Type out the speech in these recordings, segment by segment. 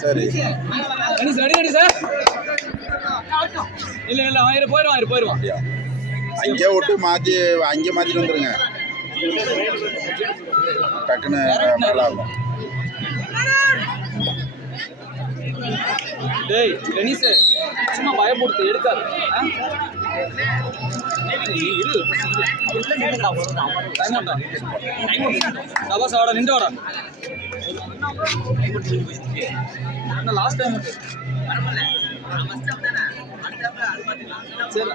சரி ready sir. இல்ல போயிடுவான். அங்கே விட்டு மாற்றி அங்கே மாற்றிட்டு வந்துருங்க. டக்குன்னு நல்லா இருக்கும். டேய் டெனிஸ் சும்மா பயப்படுத்து எடுக்காது. சபாசாடா நின்று வாடா. லாஸ்ட் டைம் சரி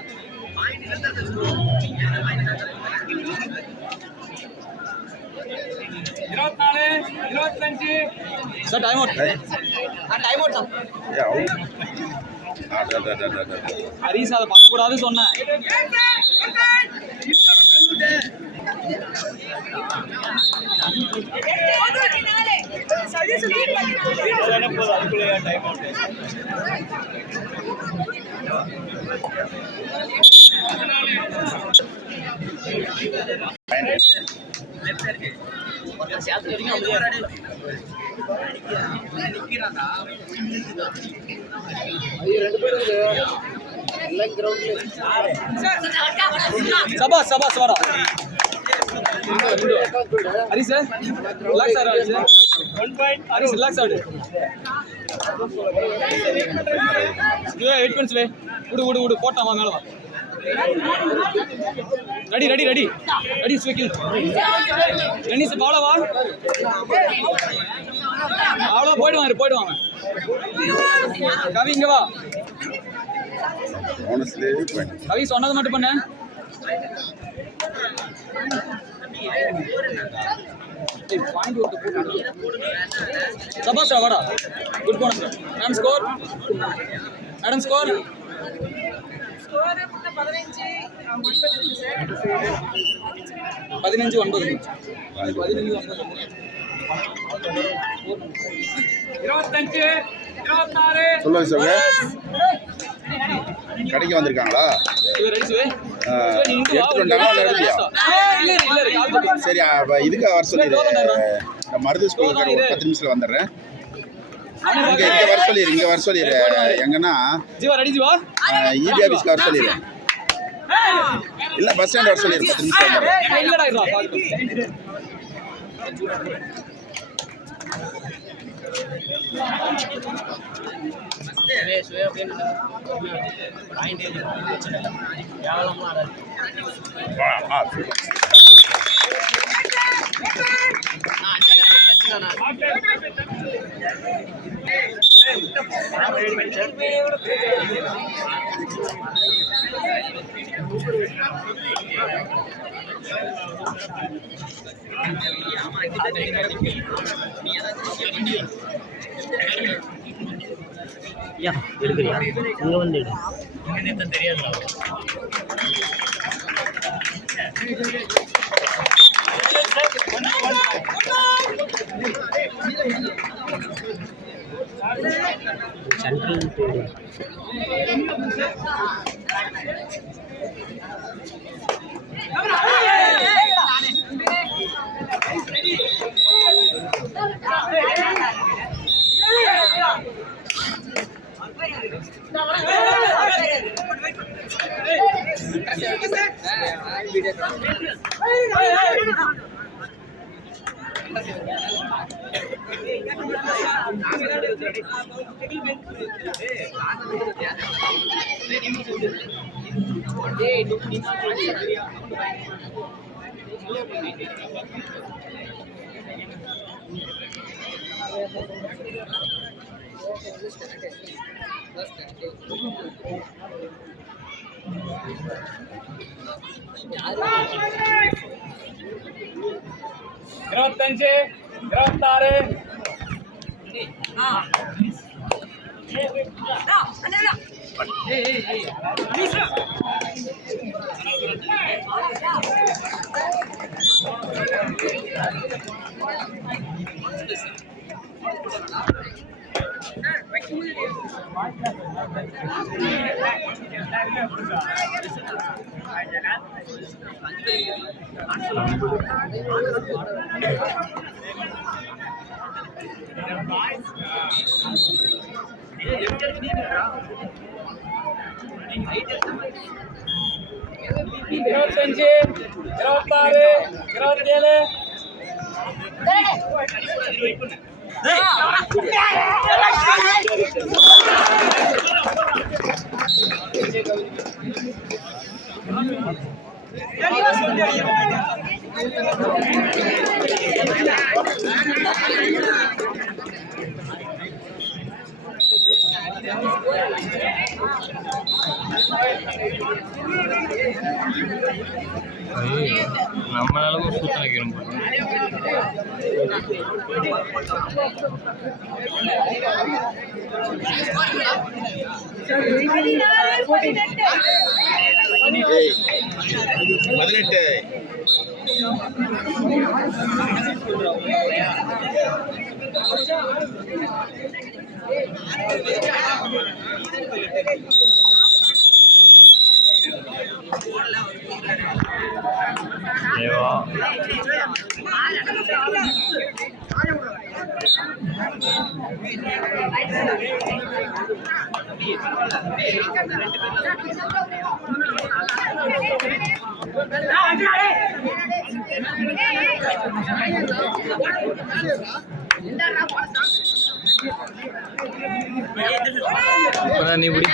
சார் டைம் அவுட். ஹரிஸ் அதை பண்ணக்கூடாதுன்னு சொன்னேன். சபாஸ் வாடா. ஹரி சார் ரிலாக்ஸ் ஆடு. ஹரி ரிலாக்ஸ் ஆடு. 8 மினிட்ஸ் வே. விடு போட்டாமா மேல வா. ரெடி ஸ்விக்கில் டென்னிஸ் பாலவா அவ்வளோ போயிடுவாங்க. கவி இங்க வா. கவி சொன்னது மட்டும் பண்ண. சபாஸ் வாடா. Good bonus. Ma'am score. Madam score 15-9. சொல்லுங்க சார். கடைக்கு வந்திருக்காங்களா? சரி இதுக்கு வர சொல்லிடு. மருது ஸ்கூலுக்கு ஒரு 10 நிமிஷத்துல வந்துடுறேன். இங்க வர சொல்லிடு. எங்கன்னா இபி ஆபீஸ்க்கு வர சொல்லிடு. இல்ல பஸ் ஸ்டாண்ட் வர சொல்லிடு. 10 நிமிஷம் எடுக்கிறியா? இங்க வந்து தெரியாது. சென்ட்ரல் இருபத்தஞ்சு, இருபத்தாறு, இருபத்தேழு. நம்மளாலும் சூத்த வைக்கிறோம். பதினெட்டு. தேவா நீ இப்படி